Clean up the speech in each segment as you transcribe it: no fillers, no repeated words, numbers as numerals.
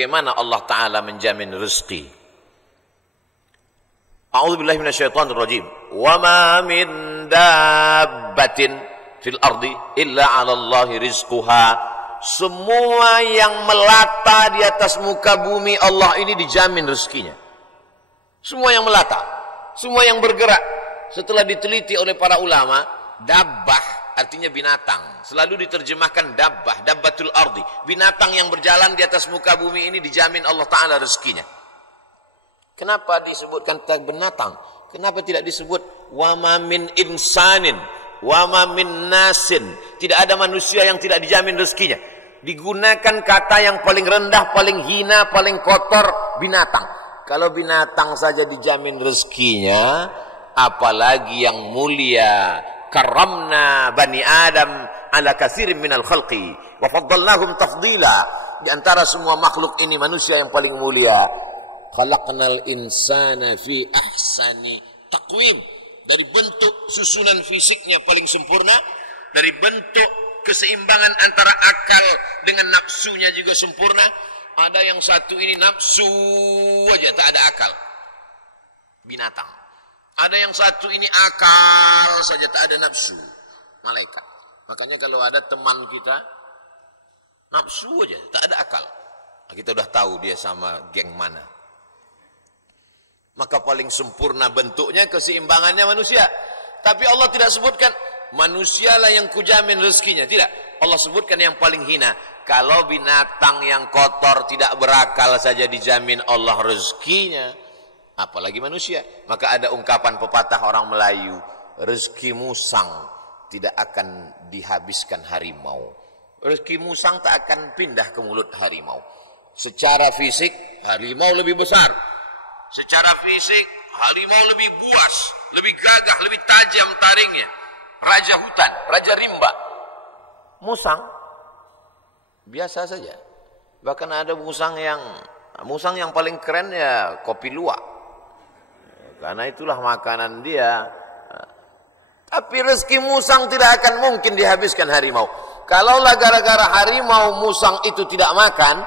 bagaimana Allah Ta'ala menjamin rezeki. A'udzubillahi minasyaitonirrajim. Wa ma min dabbatin fil ardi illa 'ala Allahi rizquha. Semua yang melata di atas muka bumi Allah ini dijamin rezekinya. Semua yang melata, semua yang bergerak. Setelah diteliti oleh para ulama, dabbah artinya binatang. Selalu diterjemahkan dabbah, dabbatul ardi. Binatang yang berjalan di atas muka bumi ini dijamin Allah Ta'ala rezekinya. Kenapa disebutkan binatang? Kenapa tidak disebut wa ma min insanin, wa ma min nasin? Tidak ada manusia yang tidak dijamin rezekinya. Digunakan kata yang paling rendah, paling hina, paling kotor, binatang. Kalau binatang saja dijamin rezekinya, apalagi yang mulia. Karramna bani Adam ala katsirin minal khalqi wa faddalnahum tafdila. Di antara semua makhluk ini manusia yang paling mulia. Khalaqnal insana fi ahsani taqwim. Dari bentuk susunan fisiknya paling sempurna, dari bentuk keseimbangan antara akal dengan nafsunya juga sempurna. Ada yang satu ini nafsu aja, tak ada akal. Binatang. Ada yang satu ini akal saja, tak ada nafsu. Malaikat. Makanya kalau ada teman kita nafsu aja, tak ada akal. Nah, kita udah tahu dia sama geng mana. Maka paling sempurna bentuknya, keseimbangannya manusia. Tapi Allah tidak sebutkan manusialah yang kujamin rezekinya. Tidak. Allah sebutkan yang paling hina. Kalau binatang yang kotor tidak berakal saja dijamin Allah rezekinya, apalagi manusia. Maka ada ungkapan pepatah orang Melayu, rezeki musang tidak akan dihabiskan harimau. Rezeki musang tak akan pindah ke mulut harimau. Secara fisik harimau lebih besar. Secara fisik harimau lebih buas, lebih gagah, lebih tajam taringnya. Raja hutan, raja rimba. Musang biasa saja. Bahkan ada musang yang paling keren ya kopi luwak. Karena itulah makanan dia. Tapi rezeki musang tidak akan mungkin dihabiskan harimau. Kalaulah gara-gara harimau musang itu tidak makan,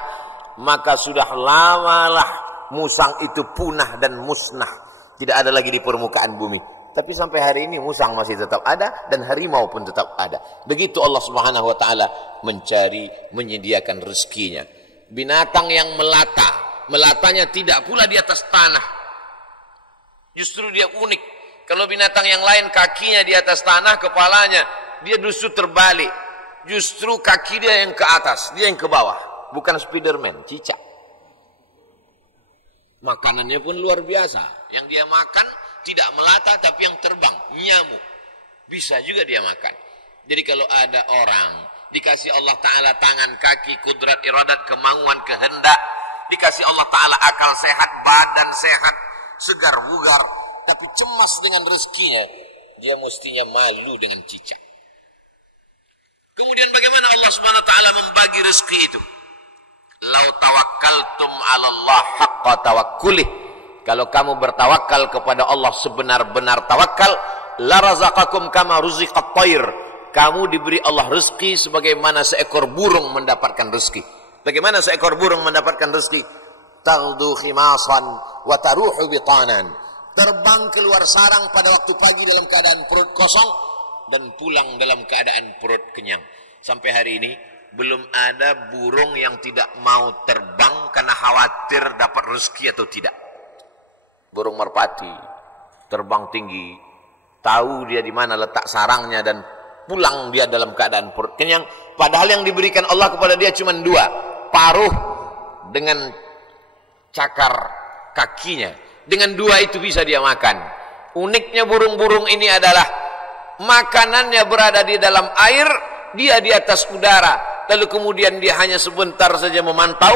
maka sudah lamalah musang itu punah dan musnah. Tidak ada lagi di permukaan bumi. Tapi sampai hari ini musang masih tetap ada dan harimau pun tetap ada. Begitu Allah Subhanahu wa taala menyediakan rezekinya. Binatang yang melata, melatanya tidak pula di atas tanah. Justru dia unik. Kalau binatang yang lain kakinya di atas tanah, kepalanya dia justru terbalik. Justru kaki dia yang ke atas, dia yang ke bawah. Bukan Spiderman, cicak. Makanannya pun luar biasa. Yang dia makan tidak melata tapi yang terbang, nyamuk. Bisa juga dia makan. Jadi kalau ada orang dikasih Allah Ta'ala tangan, kaki, kudrat, iradat, kemauan, kehendak, dikasih Allah Ta'ala akal sehat, badan sehat, segar bugar, tapi cemas dengan rezekinya, dia mestinya malu dengan cicak. Kemudian bagaimana Allah Subhanahu wa taala membagi rezeki itu? Lau tawakkaltum 'ala Allah haqqa tawakkulih. Kalau kamu bertawakal kepada Allah sebenar-benar tawakal, la razaqakum kama ruziqat thair. Kamu diberi Allah rezeki sebagaimana seekor burung mendapatkan rezeki. Bagaimana seekor burung mendapatkan rezeki? Taghdu khimasan wa taruhu bitanan. Terbang keluar sarang pada waktu pagi dalam keadaan perut kosong dan pulang dalam keadaan perut kenyang. Sampai hari ini belum ada burung yang tidak mau terbang karena khawatir dapat rezeki atau tidak. Burung merpati terbang tinggi, tahu dia di mana letak sarangnya dan pulang dia dalam keadaan perut kenyang. Padahal yang diberikan Allah kepada dia cuma dua, paruh dengan cakar kakinya. Dengan dua itu bisa dia makan. Uniknya burung-burung ini adalah makanannya berada di dalam air, dia di atas udara. Lalu kemudian dia hanya sebentar saja memantau,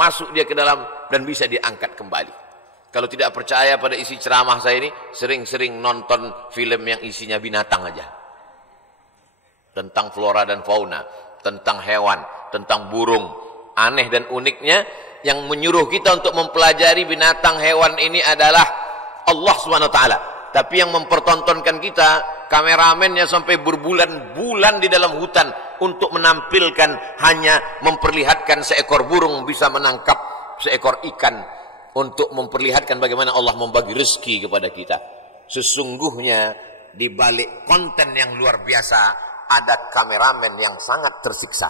masuk dia ke dalam dan bisa diangkat kembali. Kalau tidak percaya pada isi ceramah saya ini, sering-sering nonton film yang isinya binatang aja. Tentang flora dan fauna, tentang hewan, tentang burung. Aneh dan uniknya, yang menyuruh kita untuk mempelajari binatang hewan ini adalah Allah Subhanahu wa taala. Tapi yang mempertontonkan kita kameramennya sampai berbulan-bulan di dalam hutan untuk menampilkan, hanya memperlihatkan seekor burung bisa menangkap seekor ikan, untuk memperlihatkan bagaimana Allah membagi rezeki kepada kita. Sesungguhnya di balik konten yang luar biasa ada kameramen yang sangat tersiksa.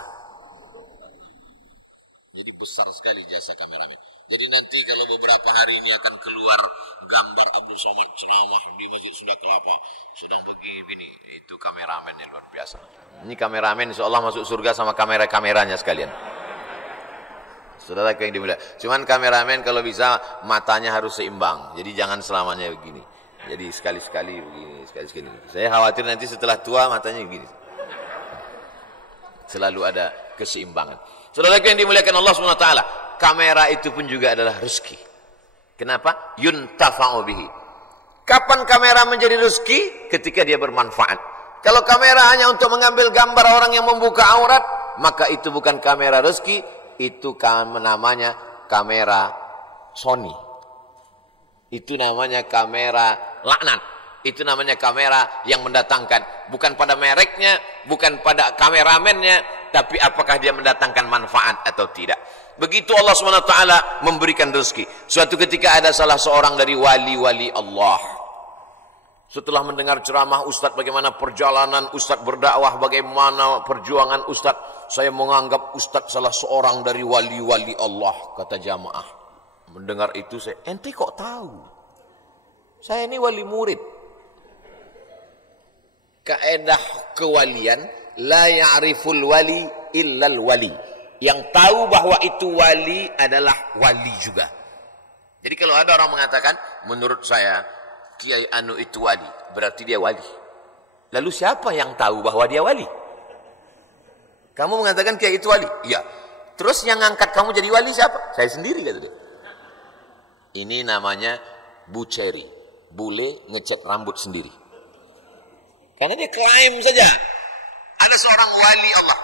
Jadi besar sekali jasa kameramen. Jadi nanti kalau beberapa hari ini akan keluar gambar Abdul Somad ceramah di Masjid Sunda Kelapa, sedang begini, itu kameramennya luar biasa. Ini kameramen insya Allah masuk surga sama kamera-kameranya sekalian. Saudara yang dimuliakan. Cuman kameramen kalau bisa matanya harus seimbang. Jadi jangan selamanya begini. Jadi sekali-sekali begini, sekali-sekali. Saya khawatir nanti setelah tua matanya begini. Selalu ada keseimbangan. Saudara yang dimuliakan Allah SWT, kamera itu pun juga adalah rezeki. Kenapa? Yuntafa'u bihi. Kapan kamera menjadi rezeki? Ketika dia bermanfaat. Kalau kamera hanya untuk mengambil gambar orang yang membuka aurat, maka itu bukan kamera rezeki, itu namanya kamera Sony. Itu namanya kamera laknat. Itu namanya kamera yang mendatangkan, bukan pada mereknya, bukan pada kameramennya, tapi apakah dia mendatangkan manfaat atau tidak. Begitu Allah SWT memberikan rezeki. Suatu ketika ada salah seorang dari wali-wali Allah, setelah mendengar ceramah Ustadz bagaimana perjalanan Ustadz berdakwah, bagaimana perjuangan Ustadz, saya menganggap Ustadz salah seorang dari wali-wali Allah, kata jamaah. Mendengar itu saya, ente kok tahu? Saya ini wali murid. Kaedah kewalian, la ya'riful wali illal wali. Yang tahu bahwa itu wali adalah wali juga. Jadi kalau ada orang mengatakan, menurut saya Kiai Anu itu wali, berarti dia wali. Lalu siapa yang tahu bahwa dia wali? Kamu mengatakan Kiai itu wali? Iya. Terus yang ngangkat kamu jadi wali siapa? Saya sendiri, kata dia. Ini namanya buceri, bule ngecat rambut sendiri. Karena dia klaim saja ada seorang wali Allah.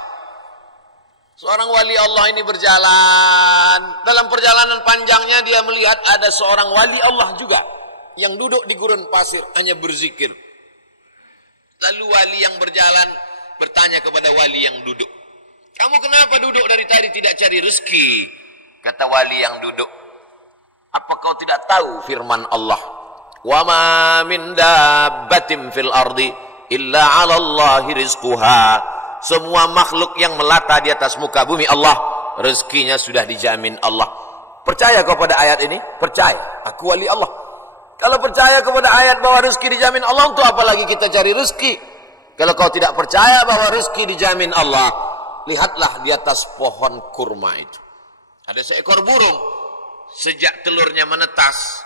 Seorang wali Allah ini berjalan, dalam perjalanan panjangnya dia melihat ada seorang wali Allah juga yang duduk di gurun pasir hanya berzikir. Lalu wali yang berjalan bertanya kepada wali yang duduk, kamu kenapa duduk dari tadi tidak cari rezeki? Kata wali yang duduk, apa kau tidak tahu firman Allah, wa ma min dabbatin fil ardi illa 'ala Allahi rizquha. Semua makhluk yang melata di atas muka bumi Allah, rezekinya sudah dijamin Allah. Percaya kau pada ayat ini? Percaya, aku wali Allah. Kalau percaya kepada ayat bahwa rezeki dijamin Allah, untuk apa lagi kita cari rezeki? Kalau kau tidak percaya bahwa rezeki dijamin Allah, lihatlah di atas pohon kurma itu. Ada seekor burung, sejak telurnya menetas,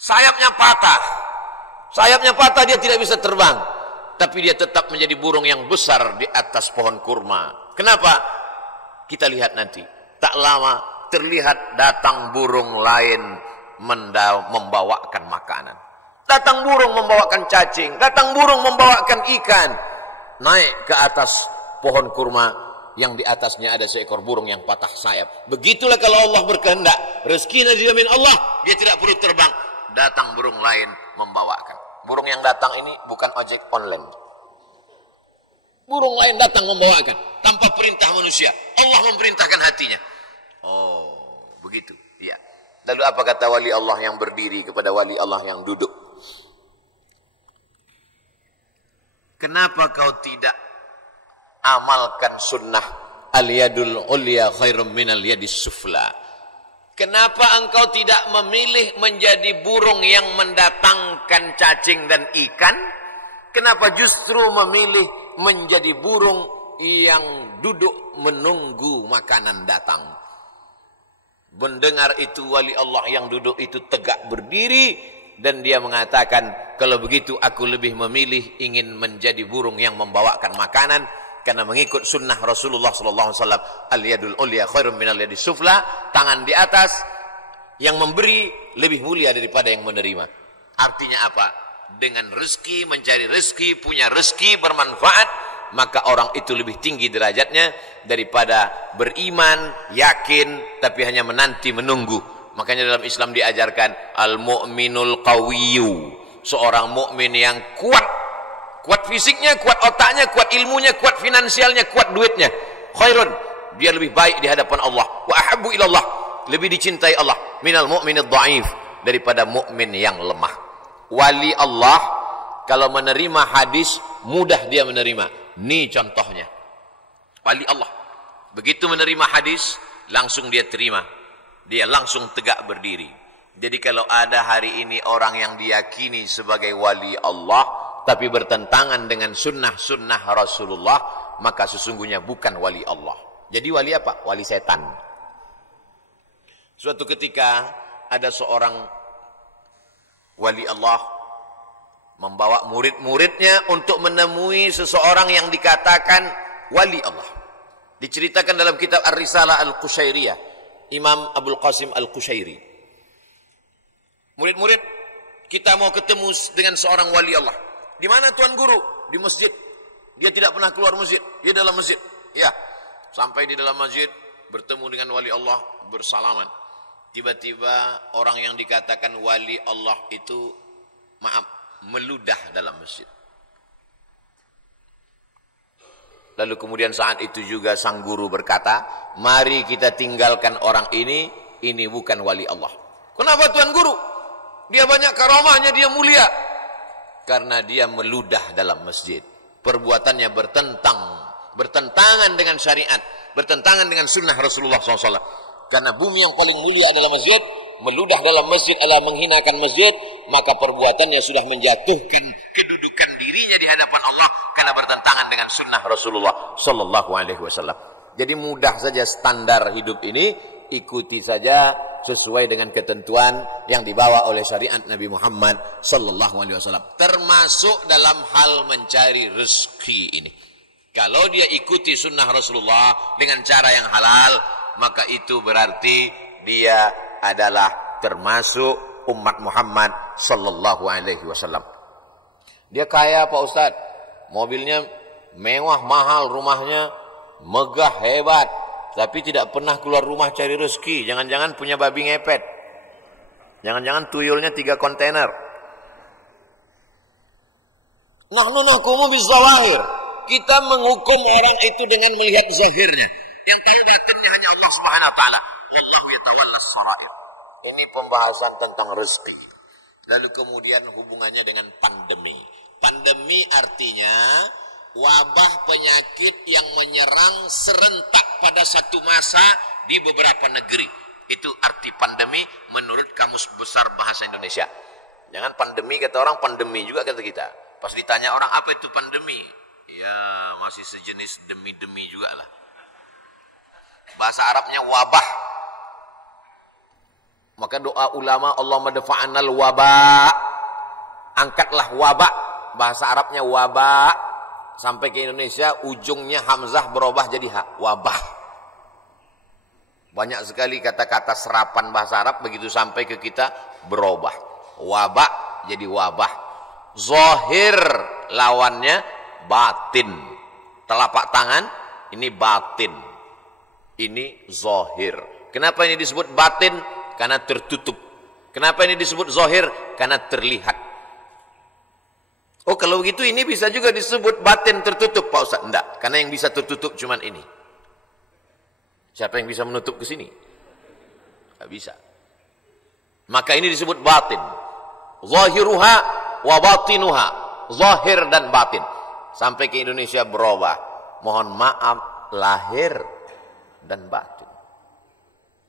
sayapnya patah. Sayapnya patah, dia tidak bisa terbang. Tapi dia tetap menjadi burung yang besar di atas pohon kurma. Kenapa? Kita lihat nanti. Tak lama terlihat datang burung lain membawakan makanan. Datang burung membawakan cacing. Datang burung membawakan ikan. Naik ke atas pohon kurma yang di atasnya ada seekor burung yang patah sayap. Begitulah kalau Allah berkehendak, rezekinya dijamin Allah, dia tidak perlu terbang. Datang burung lain membawakan. Burung yang datang ini bukan ojek online. Burung lain datang membawakan tanpa perintah manusia. Allah memerintahkan hatinya. Oh, begitu. Iya. Lalu apa kata wali Allah yang berdiri kepada wali Allah yang duduk? Kenapa kau tidak amalkan sunnah al-yadul ulya khairum minal yadis sufla? Kenapa engkau tidak memilih menjadi burung yang mendatangkan cacing dan ikan? Kenapa justru memilih menjadi burung yang duduk menunggu makanan datang? Mendengar itu wali Allah yang duduk itu tegak berdiri dan dia mengatakan, kalau begitu aku lebih memilih ingin menjadi burung yang membawakan makanan. Karena mengikut sunnah Rasulullah SAW, al-yadul ulya khairum minal yadis sufla, tangan di atas yang memberi lebih mulia daripada yang menerima. Artinya apa? Dengan rezeki, mencari rezeki, punya rezeki bermanfaat, maka orang itu lebih tinggi derajatnya daripada beriman, yakin, tapi hanya menanti menunggu. Makanya dalam Islam diajarkan al-mu'minul qawiyyu seorang mukmin yang kuat, kuat fisiknya, kuat otaknya, kuat ilmunya, kuat finansialnya, kuat duitnya, khairun, dia lebih baik di hadapan Allah. Wa ahabbu ilallah, lebih dicintai Allah minal mu'minid dhaif, daripada mukmin yang lemah. Wali Allah kalau menerima hadis mudah dia menerima. Ini contohnya. Wali Allah begitu menerima hadis langsung dia terima. Dia langsung tegak berdiri. Jadi kalau ada hari ini orang yang diyakini sebagai wali Allah tapi bertentangan dengan sunnah-sunnah Rasulullah, maka sesungguhnya bukan wali Allah. Jadi wali apa? Wali setan. Suatu ketika ada seorang wali Allah membawa murid-muridnya untuk menemui seseorang yang dikatakan wali Allah. Diceritakan dalam kitab Ar-Risalah Al-Qushairiyah, Imam Abdul Qasim Al-Qushairi. Murid-murid, kita mau ketemu dengan seorang wali Allah. Di mana Tuan Guru? Di masjid. Dia tidak pernah keluar masjid. Dia dalam masjid. Ya. Sampai di dalam masjid, bertemu dengan wali Allah, bersalaman. Tiba-tiba orang yang dikatakan wali Allah itu, meludah dalam masjid. Lalu kemudian saat itu juga sang guru berkata, mari kita tinggalkan orang ini bukan wali Allah. Kenapa Tuan Guru? Dia banyak karamahnya, dia mulia. Karena dia meludah dalam masjid. Perbuatannya bertentangan dengan syariat, bertentangan dengan sunnah Rasulullah SAW. Karena bumi yang paling mulia adalah masjid, meludah dalam masjid adalah menghinakan masjid, maka perbuatannya sudah menjatuhkan kedudukan dirinya di hadapan Allah karena bertentangan dengan sunnah Rasulullah sallallahu alaihi wasallam. Jadi mudah saja standar hidup ini, ikuti saja sesuai dengan ketentuan yang dibawa oleh syariat Nabi Muhammad sallallahu alaihi wasallam, termasuk dalam hal mencari rezeki ini. Kalau dia ikuti sunnah Rasulullah dengan cara yang halal, maka itu berarti dia adalah termasuk umat Muhammad sallallahu alaihi wasallam. Dia kaya Pak Ustadz, mobilnya mewah, mahal, rumahnya megah, hebat, tapi tidak pernah keluar rumah cari rezeki. Jangan-jangan punya babi ngepet. Jangan-jangan tuyulnya 3 kontainer. Nahnu nahkumu bizawahir. Kita menghukum orang itu dengan melihat zahirnya. Yang tahu batinnya hanya Allah Subhanahu wa taala. Wallahu yatawallas sarair. Ini pembahasan tentang rezeki. Lalu kemudian hubungannya dengan pandemi. Pandemi artinya wabah penyakit yang menyerang serentak pada satu masa di beberapa negeri. Itu arti pandemi menurut Kamus Besar Bahasa Indonesia. Jangan pandemi kata orang, pandemi juga kata kita. Pas ditanya orang apa itu pandemi, ya masih sejenis demi-demi juga lah. Bahasa Arabnya wabah. Maka doa ulama, Allahumma dafa'anal wabah, angkatlah wabah. Bahasa Arabnya wabah, sampai ke Indonesia ujungnya hamzah berubah jadi ha, wabah. Banyak sekali kata-kata serapan bahasa Arab begitu sampai ke kita berubah. Wabah jadi wabah. Zahir lawannya batin. Telapak tangan ini batin, ini zahir. Kenapa ini disebut batin? Karena tertutup. Kenapa ini disebut zahir? Karena terlihat. Oh kalau begitu ini bisa juga disebut batin tertutup Pak Ustaz. Enggak, karena yang bisa tertutup cuman ini. Siapa yang bisa menutup ke sini? Enggak bisa. Maka ini disebut batin. Zahiruha wa batinuha. Zahir dan batin. Sampai ke Indonesia berubah. Mohon maaf, lahir dan batin.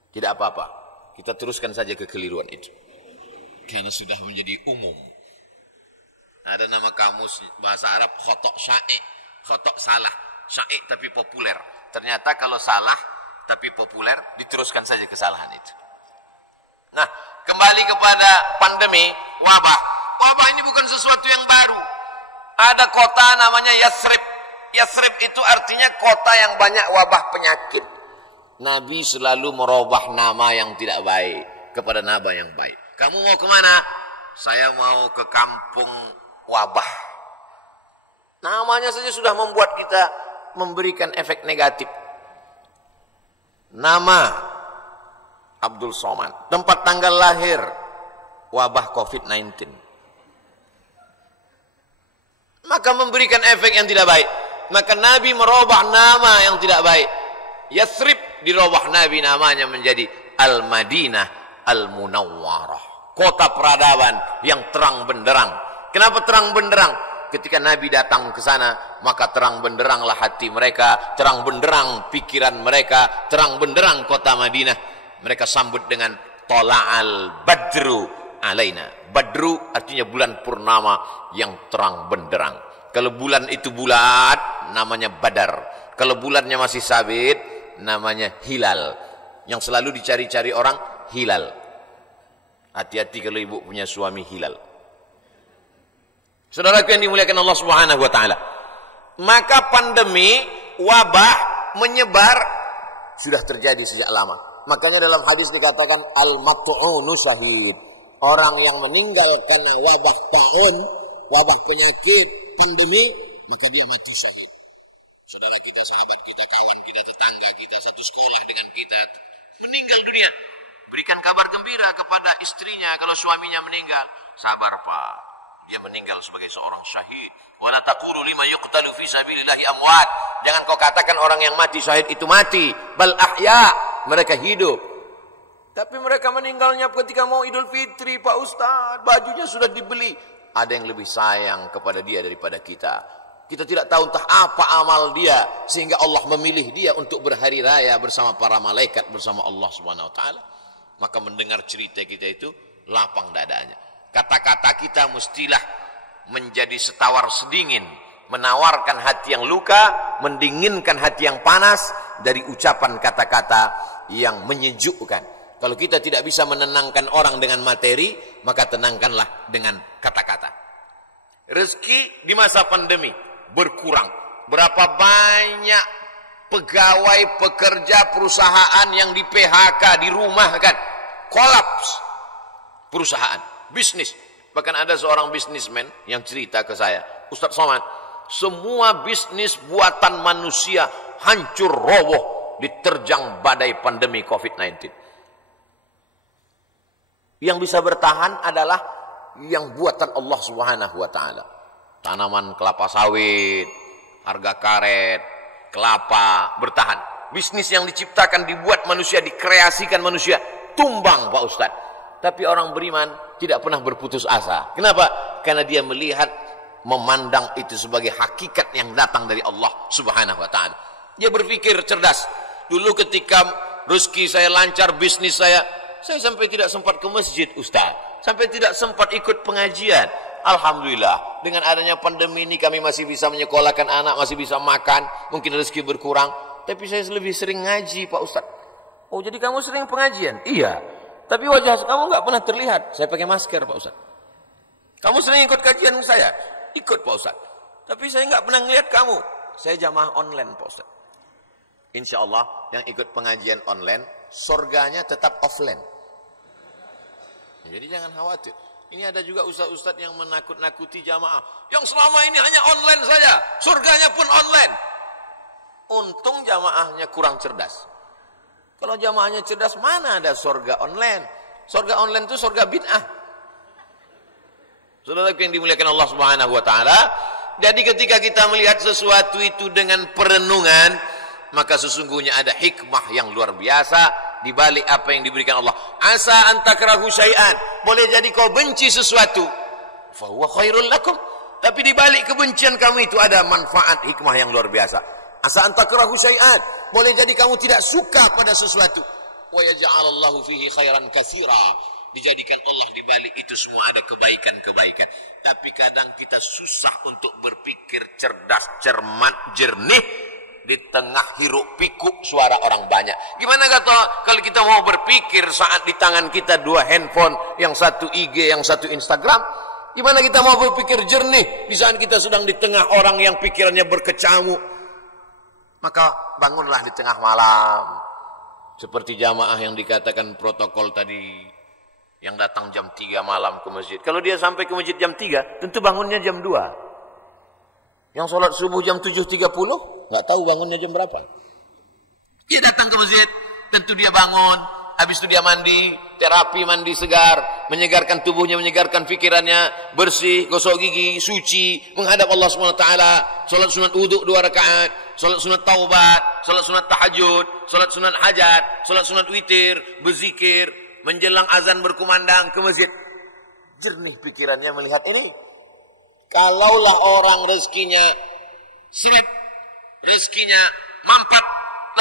Tidak apa-apa. Kita teruskan saja kekeliruan itu. Karena sudah menjadi umum. Ada nama kamus bahasa Arab khotok sya'i. Khotok salah. Sya'i tapi populer. Ternyata kalau salah tapi populer, diteruskan saja kesalahan itu. Nah, kembali kepada pandemi, wabah. Wabah ini bukan sesuatu yang baru. Ada kota namanya Yathrib. Yathrib itu artinya kota yang banyak wabah penyakit. Nabi selalu merubah nama yang tidak baik kepada nama yang baik. Kamu mau kemana? Saya mau ke kampung wabah. Namanya saja sudah membuat kita memberikan efek negatif. Nama Abdul Somad, tempat tanggal lahir wabah COVID-19. maka memberikan efek yang tidak baik. Maka Nabi merubah nama yang tidak baik. Yathrib dirubah Nabi namanya menjadi Al-Madinah Al-Munawwarah, kota peradaban yang terang benderang. Kenapa terang benderang? Ketika Nabi datang ke sana, maka terang benderanglah hati mereka, terang benderang pikiran mereka, terang benderang kota Madinah. Mereka sambut dengan Tola'al Badru alaina. Badru artinya bulan purnama yang terang benderang. Kalau bulan itu bulat, namanya Badar. Kalau bulannya masih sabit, namanya Hilal. Yang selalu dicari-cari orang, hilal. Hati-hati kalau ibu punya suami hilal. Saudaraku yang dimuliakan Allah Subhanahu wa taala. Maka pandemi, wabah menyebar sudah terjadi sejak lama. Makanya dalam hadis dikatakan al-mat'unu syahid. Orang yang meninggal karena wabah taun, wabah penyakit, pandemi, maka dia mati syahid. Saudara kita, sahabat kita, kawan kita, tetangga kita, satu sekolah dengan kita, meninggal dunia. Berikan kabar gembira kepada istrinya kalau suaminya meninggal. Sabar Pak, dia meninggal sebagai seorang syahid. Wa la taqulu liman yuqtalu fi sabilillahi amwat. Jangan kau katakan orang yang mati syahid itu mati. Bal ahya, mereka hidup. Tapi mereka meninggalnya ketika mau Idul Fitri, Pak Ustaz, bajunya sudah dibeli. Ada yang lebih sayang kepada dia daripada kita. Kita tidak tahu entah apa amal dia sehingga Allah memilih dia untuk berhari raya bersama para malaikat, bersama Allah Subhanahu wa taala. Maka mendengar cerita kita itu lapang dadanya. Kata-kata kita mestilah menjadi setawar sedingin, menawarkan hati yang luka, mendinginkan hati yang panas dari ucapan kata-kata yang menyejukkan. Kalau kita tidak bisa menenangkan orang dengan materi, maka tenangkanlah dengan kata-kata. Rezeki di masa pandemi berkurang. Berapa banyak pegawai, pekerja, perusahaan yang di PHK, dirumahkan, kolaps perusahaan, bisnis. Bahkan ada seorang bisnismen yang cerita ke saya, Ustaz Somad, semua bisnis buatan manusia hancur roboh diterjang badai pandemi COVID-19. Yang bisa bertahan adalah yang buatan Allah Subhanahu wa taala. Tanaman kelapa sawit, harga karet, kelapa bertahan. Bisnis yang diciptakan, dibuat manusia, dikreasikan manusia, tumbang Pak Ustaz. Tapi orang beriman tidak pernah berputus asa. Kenapa? Karena dia melihat, memandang itu sebagai hakikat yang datang dari Allah Subhanahu wa taala. Dia berpikir cerdas. Dulu ketika rezeki saya lancar, bisnis saya sampai tidak sempat ke masjid Ustaz. Sampai tidak sempat ikut pengajian. Alhamdulillah, dengan adanya pandemi ini kami masih bisa menyekolahkan anak, masih bisa makan, mungkin rezeki berkurang. Tapi saya lebih sering ngaji Pak Ustaz. Oh, jadi kamu sering pengajian? Iya. Tapi wajah kamu nggak pernah terlihat. Saya pakai masker Pak Ustaz. Kamu sering ikut kajian saya? Ikut Pak Ustaz. Tapi saya nggak pernah ngelihat kamu. Saya jamaah online Pak Ustaz. Insya Allah yang ikut pengajian online, surganya tetap offline. Jadi jangan khawatir. Ini ada juga ustaz-ustaz yang menakut-nakuti jamaah. Yang selama ini hanya online saja. Surganya pun online. Untung jamaahnya kurang cerdas. Kalau jamaahnya cerdas, mana ada surga online? Surga online itu surga bid'ah. Saudara yang dimuliakan Allah Subhanahu wa taala, jadi ketika kita melihat sesuatu itu dengan perenungan, maka sesungguhnya ada hikmah yang luar biasa di balik apa yang diberikan Allah. Asa an takrahu syai'an, boleh jadi kau benci sesuatu, fa huwa khairul lakum, tapi di balik kebencian kamu itu ada manfaat hikmah yang luar biasa. Asa an takrahu syai'an, boleh jadi kamu tidak suka pada sesuatu, wa yaj'alallahu fihi khairan katsira, dijadikan Allah di balik itu semua ada kebaikan-kebaikan. Tapi kadang kita susah untuk berpikir cerdas, cermat, jernih di tengah hiruk pikuk suara orang banyak. Gimana kata kalau kita mau berpikir saat di tangan kita dua handphone, yang satu IG, yang satu Instagram? Gimana kita mau berpikir jernih di saat kita sedang di tengah orang yang pikirannya berkecamuk? Maka bangunlah di tengah malam, seperti jamaah yang dikatakan protokol tadi, yang datang jam 3 malam ke masjid. Kalau dia sampai ke masjid jam 3, tentu bangunnya jam 2. Yang sholat subuh jam 7.30, nggak tahu bangunnya jam berapa. Dia datang ke masjid, tentu dia bangun, habis itu dia mandi, terapi mandi segar, menyegarkan tubuhnya, menyegarkan pikirannya, bersih, gosok gigi, suci, menghadap Allah SWT, salat sunat wudu 2 rakaat, salat sunat taubat, salat sunat tahajud, salat sunat hajat, salat sunat witir, berzikir, menjelang azan berkumandang ke masjid. Jernih pikirannya melihat ini. Kalaulah orang rezekinya seret, rezekinya mampat,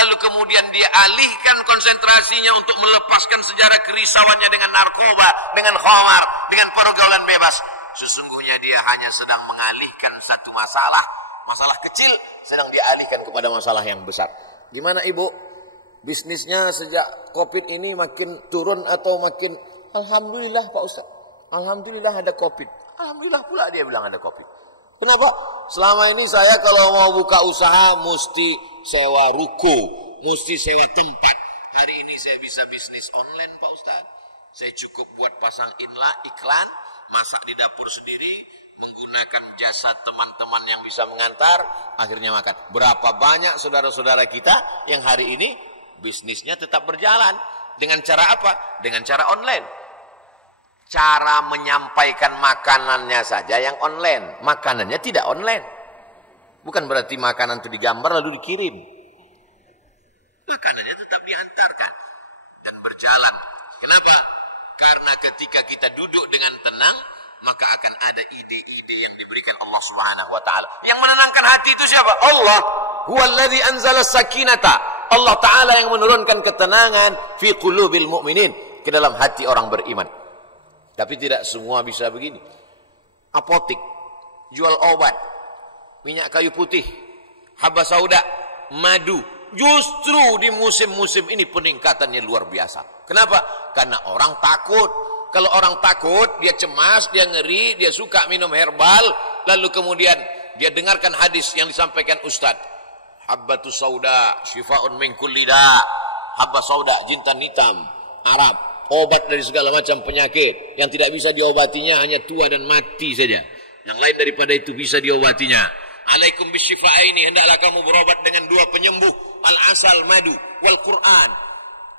lalu kemudian dia alihkan konsentrasinya untuk melepaskan sejarah kerisauannya dengan narkoba, dengan khamar, dengan pergaulan bebas. Sesungguhnya dia hanya sedang mengalihkan satu masalah kecil, sedang dialihkan kepada masalah yang besar. Gimana Ibu? Bisnisnya sejak Covid ini makin turun atau makin? Alhamdulillah Pak Ustaz. Alhamdulillah ada Covid. Alhamdulillah pula dia bilang ada Covid. Kenapa? Selama ini saya kalau mau buka usaha mesti sewa ruko, mesti sewa tempat. Hari ini saya bisa bisnis online Pak Ustaz. Saya cukup buat pasang iklan, masak di dapur sendiri, menggunakan jasa teman-teman yang bisa mengantar, akhirnya makan. Berapa banyak saudara-saudara kita yang hari ini bisnisnya tetap berjalan. Dengan cara apa? Dengan cara online. Cara menyampaikan makanannya saja yang online, makanannya tidak online. Bukan berarti makanan itu digambar lalu dikirim. Makanannya tetap diantarkan dan berjalan. Kenapa? Karena ketika kita duduk dengan tenang, maka akan ada ide-ide yang diberikan Allah Subhanahu wa taala. Yang menenangkan hati itu siapa? Allah. Huwallazi anzala sakinata. Allah taala yang menurunkan ketenangan fi qulubil mu'minin, ke dalam hati orang beriman. Tapi tidak semua bisa begini. Apotik, jual obat, minyak kayu putih, haba sauda, madu. Justru di musim-musim ini peningkatannya luar biasa. Kenapa? Karena orang takut. Kalau orang takut, dia cemas, dia ngeri, dia suka minum herbal. Lalu kemudian dia dengarkan hadis yang disampaikan Ustaz. Habbatus sauda, syifa'un min kulli da. Habba sauda, jintan hitam, Arab. Obat dari segala macam penyakit. Yang tidak bisa diobatinya hanya tua dan mati saja. Yang lain daripada itu bisa diobatinya. Alaikum bisyifa'aini, hendaklah kamu berobat dengan 2 penyembuh, al-asal, madu, wal Qur'an.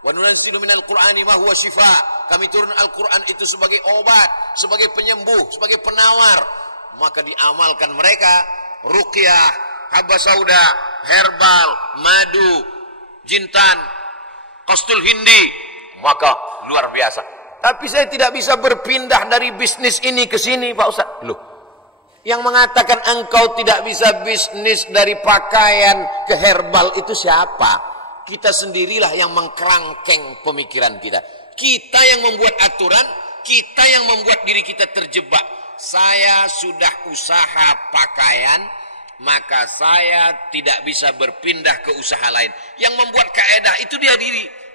Wa nunazzilu minal Qur'ani ma huwa syifa'. Kami turun Al-Qur'an itu sebagai obat, sebagai penyembuh, sebagai penawar. Maka diamalkan mereka ruqyah, haba sauda, herbal, madu, jintan, qastul hindi. Maka luar biasa. Tapi saya tidak bisa berpindah dari bisnis ini ke sini Pak Ustaz. Loh, yang mengatakan engkau tidak bisa bisnis dari pakaian ke herbal itu siapa? Kita sendirilah yang mengkerangkeng pemikiran kita. Kita yang membuat aturan, kita yang membuat diri kita terjebak. Saya sudah usaha pakaian, maka saya tidak bisa berpindah ke usaha lain. Yang membuat kaedah itu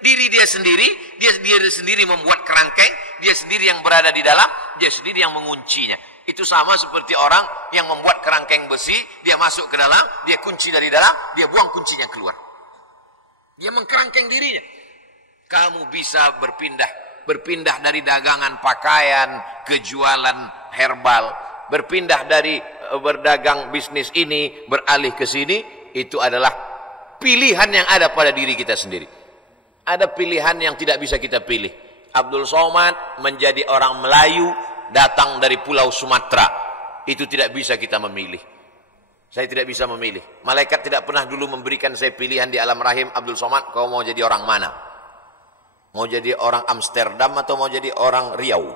diri dia sendiri, dia sendiri membuat kerangkeng, dia sendiri yang berada di dalam, dia sendiri yang menguncinya. Itu sama seperti orang yang membuat kerangkeng besi, dia masuk ke dalam, dia kunci dari dalam, dia buang kuncinya keluar. Dia mengkerangkeng dirinya. Kamu bisa berpindah dari dagangan pakaian ke jualan herbal, berpindah dari berdagang bisnis ini beralih ke sini, itu adalah pilihan yang ada pada diri kita sendiri. Ada pilihan yang tidak bisa kita pilih. Abdul Somad menjadi orang Melayu, datang dari Pulau Sumatera. Itu tidak bisa kita memilih. Saya tidak bisa memilih. Malaikat tidak pernah dulu memberikan saya pilihan di alam rahim. Abdul Somad, kau mau jadi orang mana? Mau jadi orang Amsterdam atau mau jadi orang Riau?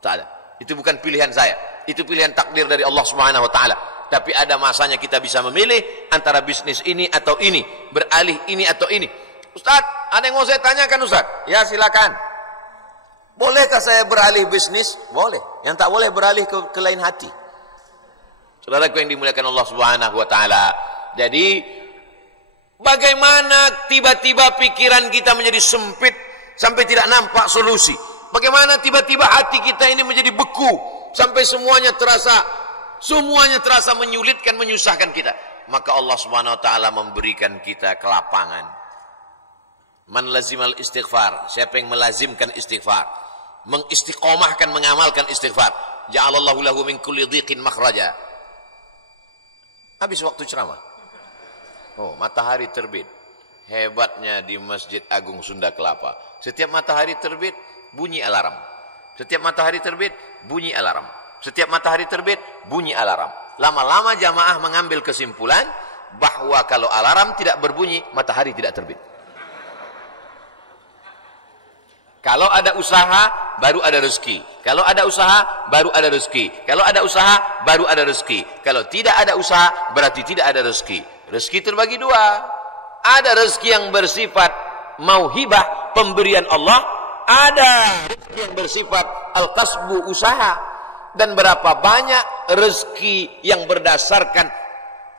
Tak ada. Itu bukan pilihan saya. Itu pilihan takdir dari Allah Subhanahu wa taala. Tapi ada masanya kita bisa memilih antara bisnis ini atau ini, beralih ini atau ini. Ustaz, ada yang mau saya tanyakan Ustaz? Ya silakan. Bolehkah saya beralih bisnis? Boleh. Yang tak boleh beralih ke lain hati. Saudaraku yang dimuliakan Allah Subhanahu wa taala. Jadi bagaimana tiba-tiba pikiran kita menjadi sempit sampai tidak nampak solusi? Bagaimana tiba-tiba hati kita ini menjadi beku sampai semuanya terasa menyulitkan, menyusahkan kita? Maka Allah Subhanahu wa taala memberikan kita kelapangan. Man lazimal istighfar, siapa yang melazimkan istighfar, mengistiqomahkan, mengamalkan istighfar, ja'alallahu lahu min kulli dhiqin makhraja. Habis waktu ceramah. Oh, matahari terbit. Hebatnya di Masjid Agung Sunda Kelapa. Setiap matahari terbit, bunyi alarm. Setiap matahari terbit, bunyi alarm. Setiap matahari terbit, bunyi alarm. Lama-lama jamaah mengambil kesimpulan bahwa kalau alarm tidak berbunyi, matahari tidak terbit. Kalau ada usaha, baru ada rezeki. Kalau ada usaha, baru ada rezeki. Kalau ada usaha, baru ada rezeki. Kalau tidak ada usaha, berarti tidak ada rezeki. Rezeki terbagi dua. Ada rezeki yang bersifat mauhibah, pemberian Allah. Ada rezeki yang bersifat al-kasbu, usaha. Dan berapa banyak rezeki yang berdasarkan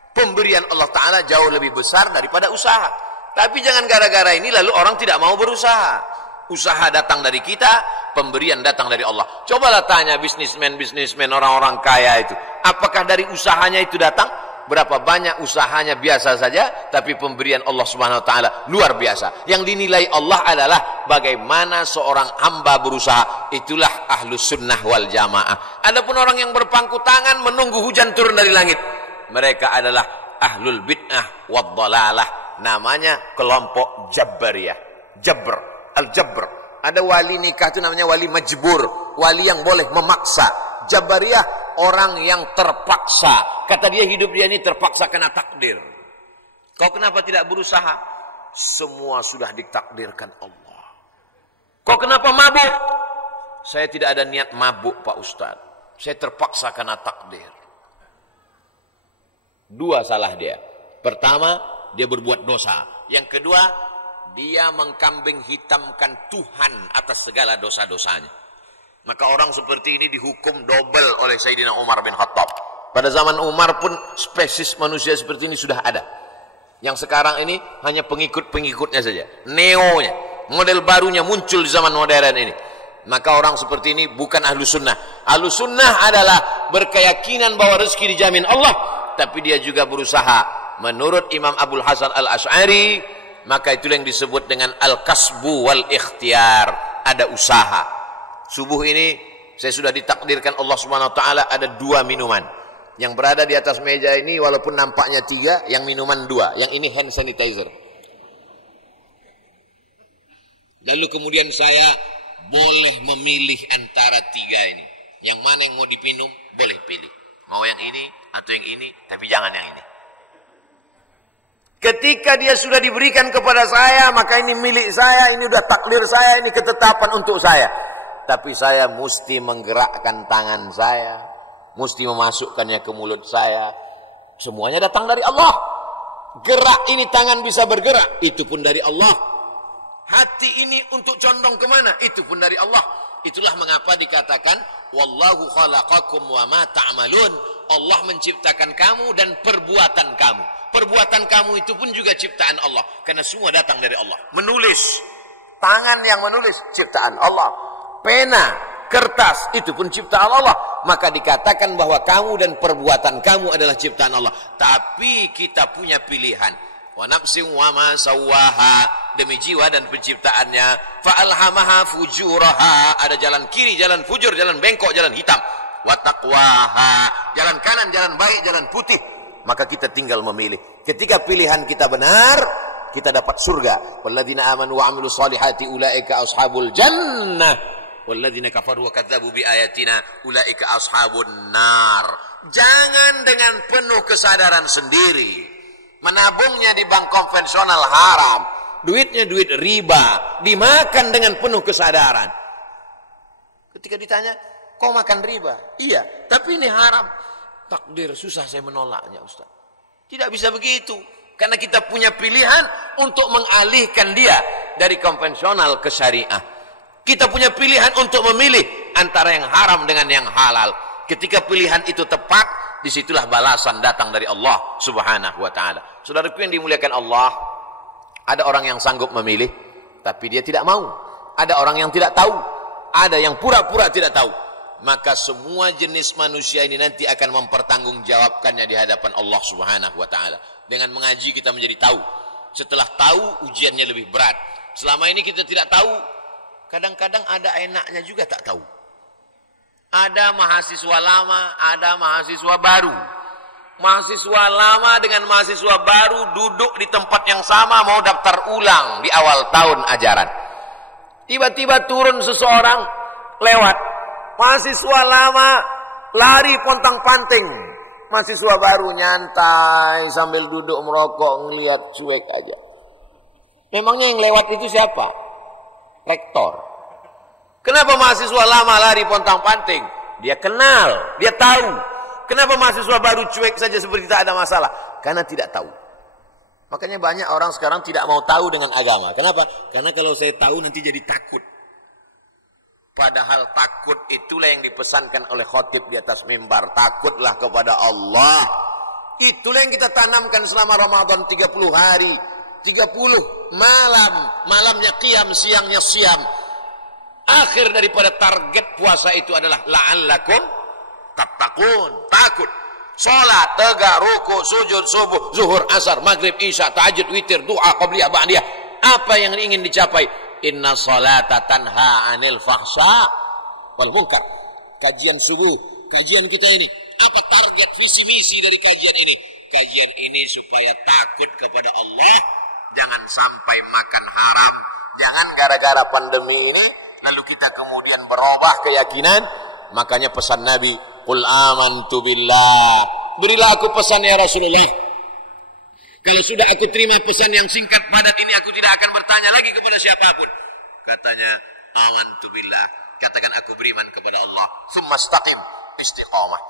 pemberian Allah Ta'ala jauh lebih besar daripada usaha. Tapi jangan gara-gara ini lalu orang tidak mau berusaha. Usaha datang dari kita, pemberian datang dari Allah. Cobalah tanya bisnismen orang-orang kaya itu. Apakah dari usahanya itu datang? Berapa banyak usahanya biasa saja, tapi pemberian Allah Subhanahu wa taala luar biasa. Yang dinilai Allah adalah bagaimana seorang hamba berusaha. Itulah ahlus sunnah wal jamaah. Adapun orang yang berpangku tangan menunggu hujan turun dari langit, mereka adalah ahlul bid'ah wad dhalalah. Namanya kelompok Jabariyah. Jabr, al-Jabr. Ada wali nikah itu namanya wali majbur, wali yang boleh memaksa. Jabariyah orang yang terpaksa. Kata dia hidup dia ini terpaksa kena takdir. Kau kenapa tidak berusaha? Semua sudah ditakdirkan Allah. Kau kenapa mabuk? Saya tidak ada niat mabuk Pak Ustaz. Saya terpaksa kena takdir. Dua salah dia. Pertama, dia berbuat dosa. Yang kedua, dia mengkambing hitamkan Tuhan atas segala dosa-dosanya. Maka orang seperti ini dihukum double oleh Sayyidina Umar bin Khattab. Pada zaman Umar pun spesies manusia seperti ini sudah ada. Yang sekarang ini hanya pengikut-pengikutnya saja. Neonya, model barunya muncul di zaman modern ini. Maka orang seperti ini bukan ahlu sunnah. Ahlu sunnah adalah berkeyakinan bahwa rezeki dijamin Allah. Tapi dia juga berusaha. Menurut Imam Abul Hasan al-Ash'ari, maka itulah yang disebut dengan al-kasbu wal ikhtiar. Ada usaha. Subuh ini saya sudah ditakdirkan Allah Subhanahu wa taala ada 2 minuman. Yang berada di atas meja ini walaupun nampaknya 3, yang minuman 2. Yang ini hand sanitizer. Lalu kemudian saya boleh memilih antara 3 ini. Yang mana yang mau dipinum boleh pilih. Mau yang ini atau yang ini, tapi jangan yang ini. Ketika dia sudah diberikan kepada saya, maka ini milik saya, ini udah takdir saya, ini ketetapan untuk saya. Tapi saya mesti menggerakkan tangan saya, mesti memasukkannya ke mulut saya. Semuanya datang dari Allah. Gerak ini tangan bisa bergerak, itu pun dari Allah. Hati ini untuk condong kemana, itu pun dari Allah. Itulah mengapa dikatakan wallahu khalaqakum wa ma ta'malun. Allah menciptakan kamu dan perbuatan kamu. Perbuatan kamu itu pun juga ciptaan Allah, karena semua datang dari Allah. Menulis, tangan yang menulis ciptaan Allah. Pena, kertas, itu pun ciptaan Allah. Maka dikatakan bahwa kamu dan perbuatan kamu adalah ciptaan Allah. Tapi kita punya pilihan. Wa nafsin wa ma sawwaha, demi jiwa dan penciptaannya. Fa alhamaha fujuraha, ada jalan kiri, jalan fujur, jalan bengkok, jalan hitam. Wa taqwaha, jalan kanan, jalan baik, jalan putih. Maka kita tinggal memilih. Ketika pilihan kita benar, kita dapat surga. Walladzina amanu wa 'amilus solihati ulaika ashabul jannah. Walladzina kafaru wa kadzdzabu biayatina ulaika ashabun nar. Jangan dengan penuh kesadaran sendiri. Menabungnya di bank konvensional haram. Duitnya duit riba, dimakan dengan penuh kesadaran. Ketika ditanya, "Kau makan riba?" "Iya, tapi ini haram." Takdir, susah saya menolaknya, Ustaz. Tidak bisa begitu. Karena kita punya pilihan untuk mengalihkan dia dari konvensional ke syariah. Kita punya pilihan untuk memilih antara yang haram dengan yang halal. Ketika pilihan itu tepat, disitulah balasan datang dari Allah Subhanahu wa ta'ala. Saudaraku yang dimuliakan Allah, ada orang yang sanggup memilih, tapi dia tidak mau. Ada orang yang tidak tahu. Ada yang pura-pura tidak tahu. Maka semua jenis manusia ini nanti akan mempertanggungjawabkannya di hadapan Allah Subhanahu wa ta'ala. Dengan mengaji kita menjadi tahu. Setelah tahu, ujiannya lebih berat. Selama ini kita tidak tahu. Kadang-kadang ada enaknya juga tak tahu. Ada mahasiswa lama, ada mahasiswa baru. Mahasiswa lama dengan mahasiswa baru duduk di tempat yang sama mau daftar ulang di awal tahun ajaran. Tiba-tiba turun seseorang lewat. Mahasiswa lama lari pontang-panting. Mahasiswa baru nyantai sambil duduk merokok ngelihat cuek aja. Memangnya yang lewat itu siapa? Rektor. Kenapa mahasiswa lama lari pontang-panting? Dia kenal, dia tahu. Kenapa mahasiswa baru cuek saja seperti tak ada masalah? Karena tidak tahu. Makanya banyak orang sekarang tidak mau tahu dengan agama. Kenapa? Karena kalau saya tahu nanti jadi takut. Padahal takut itulah yang dipesankan oleh khotib di atas mimbar. Takutlah kepada Allah. Itulah yang kita tanamkan selama Ramadan 30 hari. 30 malam. Malamnya qiyam, siangnya siam. Akhir daripada target puasa itu adalah la'allakum tattaqun. Takut. Salat, tegak, ruku, sujud, subuh, zuhur, asar, maghrib, isya, tahajud, witir, doa, qabliyah, ba'diyah. Apa yang ingin dicapai? Inna salata tanha 'anil fahsya wal munkar. Kajian subuh, kajian kita ini. Apa target visi misi dari kajian ini? Kajian ini supaya takut kepada Allah, jangan sampai makan haram, jangan gara-gara pandemi ini lalu kita kemudian berubah keyakinan. Makanya pesan Nabi, qul amantu billah. Berilah aku pesan ya Rasulullah. Kalau sudah aku terima pesan yang singkat padat ini, aku tidak akan bertanya lagi kepada siapapun. Katanya, amantu billah. Katakan aku beriman kepada Allah. Tsumma istaqim, istiqamah.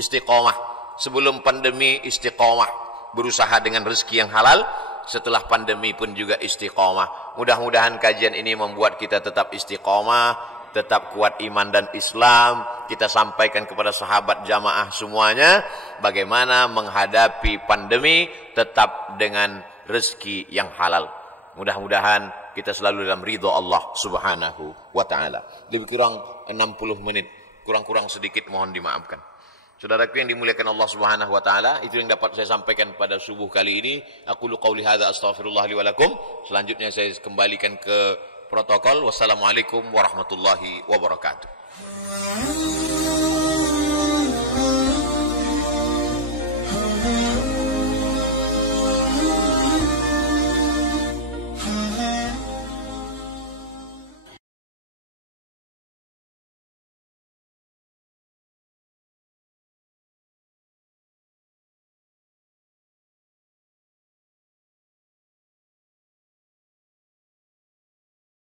Istiqamah. Sebelum pandemi istiqamah. Berusaha dengan rezeki yang halal. Setelah pandemi pun juga istiqamah. Mudah-mudahan kajian ini membuat kita tetap istiqamah, tetap kuat iman dan Islam. Kita sampaikan kepada sahabat jamaah semuanya bagaimana menghadapi pandemi tetap dengan rezeki yang halal. Mudah-mudahan kita selalu dalam ridha Allah Subhanahu wa taala. Lebih kurang 60 menit, kurang-kurang sedikit mohon dimaafkan. Saudaraku yang dimuliakan Allah Subhanahu wa taala, itu yang dapat saya sampaikan pada subuh kali ini. Aku qauli hadza astaghfirullah li wa lakum. Selanjutnya saya kembalikan ke protokol. Wassalamualaikum warahmatullahi wabarakatuh.